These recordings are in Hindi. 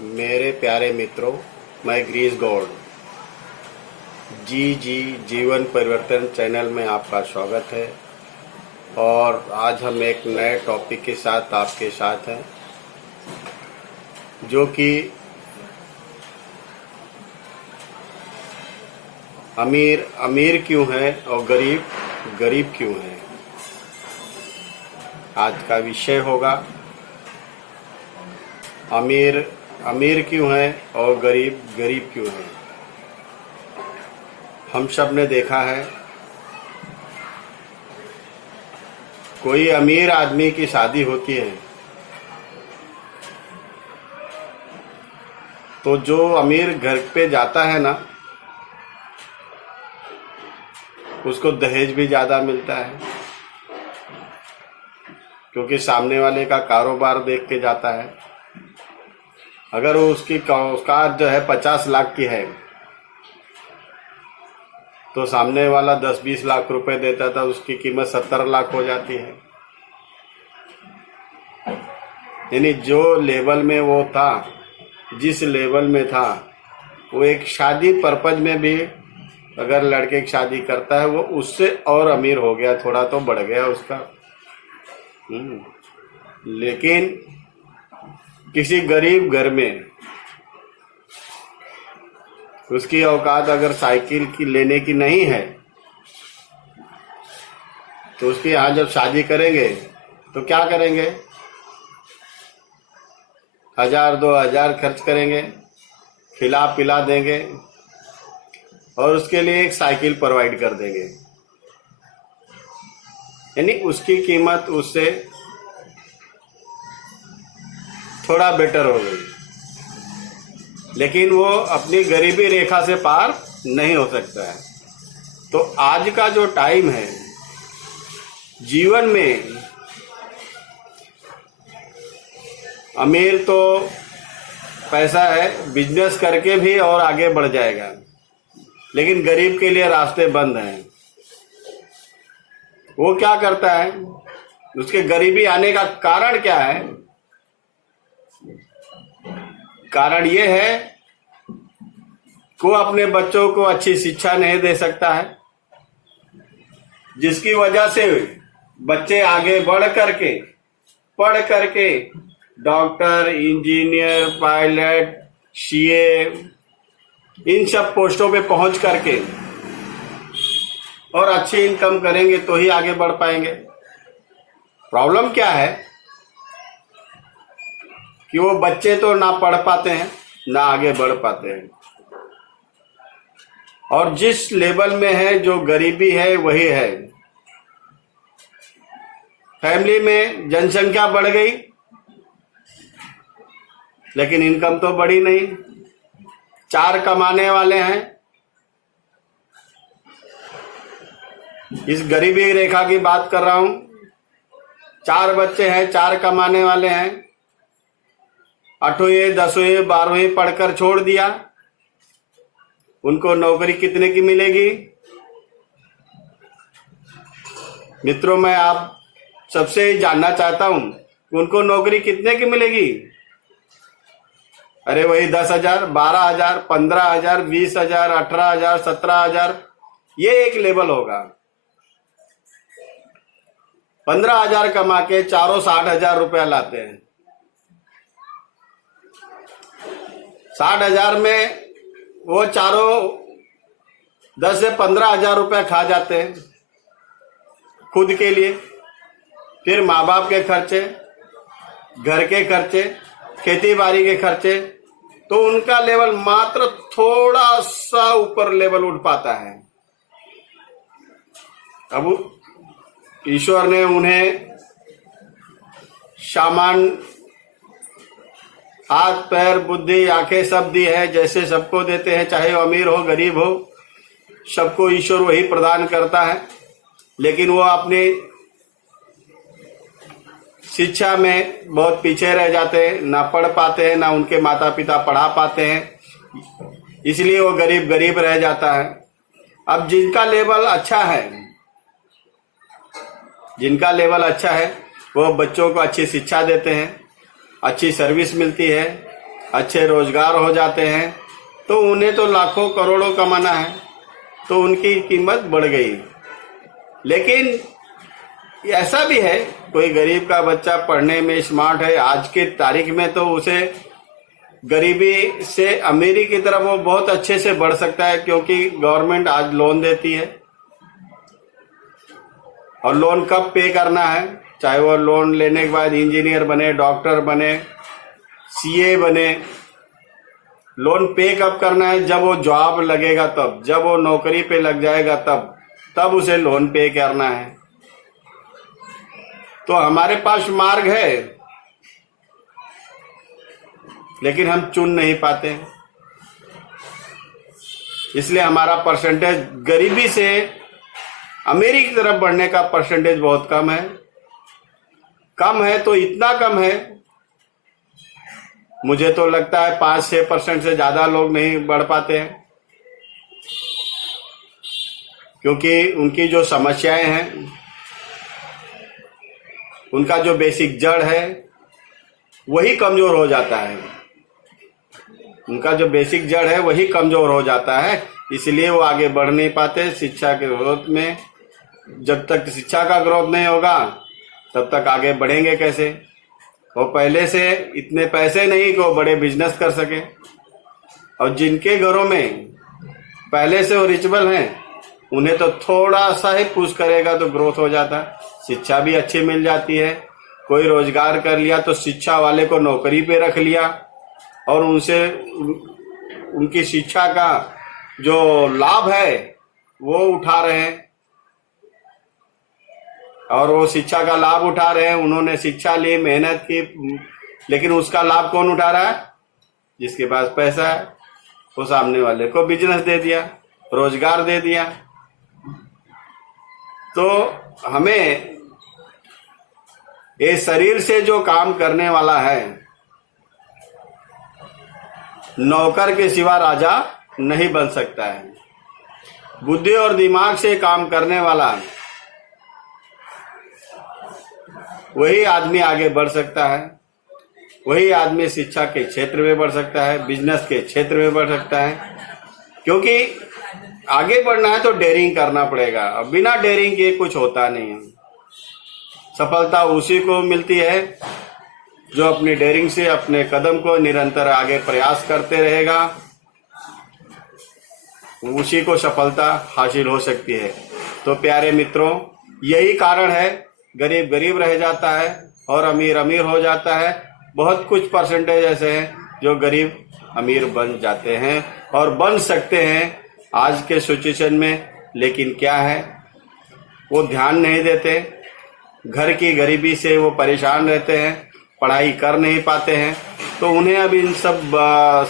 मेरे प्यारे मित्रों, मैं ग्रीस गॉड जी जीवन परिवर्तन चैनल में आपका स्वागत है। और आज हम एक नए टॉपिक के साथ आपके साथ हैं, जो कि अमीर अमीर क्यों है और गरीब गरीब क्यों है। आज का विषय होगा अमीर अमीर क्यों है और गरीब गरीब क्यों है। हम सब ने देखा है, कोई अमीर आदमी की शादी होती है तो जो अमीर घर पे जाता है ना, उसको दहेज भी ज़्यादा मिलता है, क्योंकि सामने वाले का कारोबार देख के जाता है। अगर वो उसकी औकात जो है 50 लाख की है, तो सामने वाला 10-20 लाख रुपए देता था, उसकी कीमत 70 लाख हो जाती है। यानी जो लेवल में वो था, जिस लेवल में था, वो एक शादी पर्पज में भी अगर लड़के की शादी करता है, वो उससे और अमीर हो गया, थोड़ा तो बढ़ गया उसका। लेकिन किसी गरीब घर में उसकी औकात अगर साइकिल की लेने की नहीं है, तो उसके यहाँ जब शादी करेंगे तो क्या करेंगे? 1000-2000 खर्च करेंगे, खिला पिला देंगे और उसके लिए एक साइकिल प्रोवाइड कर देंगे। यानी उसकी कीमत उससे थोड़ा बेटर हो गई, लेकिन वो अपनी गरीबी रेखा से पार नहीं हो सकता है। तो आज का जो टाइम है जीवन में, अमीर तो पैसा है, बिजनेस करके भी और आगे बढ़ जाएगा, लेकिन गरीब के लिए रास्ते बंद हैं। वो क्या करता है? उसके गरीबी आने का कारण क्या है? कारण ये है कि वो अपने बच्चों को अच्छी शिक्षा नहीं दे सकता है, जिसकी वजह से बच्चे आगे बढ़ करके पढ़ करके डॉक्टर, इंजीनियर, पायलट, सीए, इन सब पोस्टों पे पहुंच करके और अच्छी इनकम करेंगे तो ही आगे बढ़ पाएंगे। प्रॉब्लम क्या है कि वो बच्चे तो ना पढ़ पाते हैं, ना आगे बढ़ पाते हैं। और जिस लेवल में है, जो गरीबी है, वही है। फैमिली में जनसंख्या बढ़ गई, लेकिन इनकम तो बढ़ी नहीं। 4 कमाने वाले हैं, इस गरीबी रेखा की बात कर रहा हूं। 4 बच्चे हैं, 4 कमाने वाले हैं, 8वीं 10वीं 12वीं पढ़कर छोड़ दिया। उनको नौकरी कितने की मिलेगी? मित्रों, मैं आप सबसे जानना चाहता हूं, उनको नौकरी कितने की मिलेगी? अरे वही 10,000, 12,000, 15,000, 20,000, 18,000, 17,000, ये एक लेवल होगा। 15,000 कमा के चारों 60,000 रुपया लाते हैं। 60,000 में वो चारों 10 से 15,000 रुपया खा जाते हैं खुद के लिए, फिर माँ बाप के खर्चे, घर के खर्चे, खेती बाड़ी के खर्चे, तो उनका लेवल मात्र थोड़ा सा ऊपर लेवल उठ पाता है। अब ईश्वर ने उन्हें सामान, हाथ पैर बुद्धि आंखें सब दी है, जैसे सबको देते हैं, चाहे वो अमीर हो गरीब हो, सबको ईश्वर वही प्रदान करता है। लेकिन वो अपनी शिक्षा में बहुत पीछे रह जाते हैं, ना पढ़ पाते हैं, ना उनके माता पिता पढ़ा पाते हैं, इसलिए वो गरीब गरीब रह जाता है। अब जिनका लेवल अच्छा है, वो बच्चों को अच्छी शिक्षा देते हैं, अच्छी सर्विस मिलती है, अच्छे रोजगार हो जाते हैं, तो उन्हें तो लाखों करोड़ों कमाना है, तो उनकी कीमत बढ़ गई। लेकिन ऐसा भी है, कोई गरीब का बच्चा पढ़ने में स्मार्ट है, आज के तारीख में तो उसे गरीबी से अमीरी की तरफ वो बहुत अच्छे से बढ़ सकता है, क्योंकि गवर्नमेंट आज लोन देती है। और लोन कब पे करना है, चाहे वो लोन लेने के बाद इंजीनियर बने, डॉक्टर बने, सीए बने, लोन पे कब करना है, जब वो जॉब लगेगा तब, जब वो नौकरी पे लग जाएगा तब उसे लोन पे करना है। तो हमारे पास मार्ग है, लेकिन हम चुन नहीं पाते, इसलिए हमारा परसेंटेज गरीबी से अमीरी की तरफ बढ़ने का परसेंटेज बहुत कम है। कम है तो इतना कम है, मुझे तो लगता है 5-6% से ज्यादा लोग नहीं बढ़ पाते हैं, क्योंकि उनकी जो समस्याएं हैं, उनका जो बेसिक जड़ है वही कमजोर हो जाता है। उनका जो बेसिक जड़ है वही कमजोर हो जाता है, इसलिए वो आगे बढ़ नहीं पाते। शिक्षा के ग्रोथ में, जब तक शिक्षा का ग्रोथ नहीं होगा तब तक आगे बढ़ेंगे कैसे। वो पहले से इतने पैसे नहीं कि वो बड़े बिजनेस कर सके, और जिनके घरों में पहले से वो रिचबल हैं, उन्हें तो थोड़ा सा ही पुश करेगा तो ग्रोथ हो जाता है। शिक्षा भी अच्छी मिल जाती है, कोई रोजगार कर लिया तो शिक्षा वाले को नौकरी पे रख लिया, और उनसे उनकी शिक्षा का जो लाभ है वो उठा रहे हैं, और वो शिक्षा का लाभ उठा रहे हैं। उन्होंने शिक्षा ली, मेहनत की, लेकिन उसका लाभ कौन उठा रहा है? जिसके पास पैसा है, वो सामने वाले को बिजनेस दे दिया, रोजगार दे दिया। तो हमें ये शरीर से जो काम करने वाला है, नौकर के सिवा राजा नहीं बन सकता है। बुद्धि और दिमाग से काम करने वाला वही आदमी आगे बढ़ सकता है, वही आदमी शिक्षा के क्षेत्र में बढ़ सकता है, बिजनेस के क्षेत्र में बढ़ सकता है। क्योंकि आगे बढ़ना है तो डेयरिंग करना पड़ेगा, अब बिना डेयरिंग के कुछ होता नहीं है। सफलता उसी को मिलती है जो अपनी डेयरिंग से अपने कदम को निरंतर आगे प्रयास करते रहेगा, उसी को सफलता हासिल हो सकती है। तो प्यारे मित्रों, यही कारण है गरीब गरीब रह जाता है और अमीर अमीर हो जाता है। बहुत कुछ परसेंटेज ऐसे हैं जो गरीब अमीर बन जाते हैं और बन सकते हैं आज के सिचुएशन में, लेकिन क्या है, वो ध्यान नहीं देते। घर की गरीबी से वो परेशान रहते हैं, पढ़ाई कर नहीं पाते हैं। तो उन्हें अब इन सब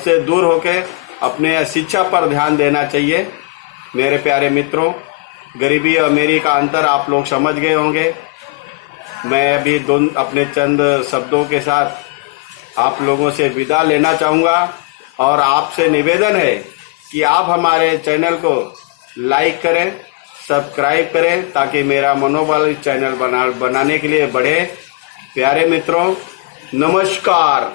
से दूर होकर अपने शिक्षा पर ध्यान देना चाहिए। मेरे प्यारे मित्रों, गरीबी और अमीरी का अंतर आप लोग समझ गए होंगे। मैं अभी अपने चंद शब्दों के साथ आप लोगों से विदा लेना चाहूँगा, और आपसे निवेदन है कि आप हमारे चैनल को लाइक करें, सब्सक्राइब करें, ताकि मेरा मनोबल इस चैनल बनाने के लिए बढ़े। प्यारे मित्रों, नमस्कार।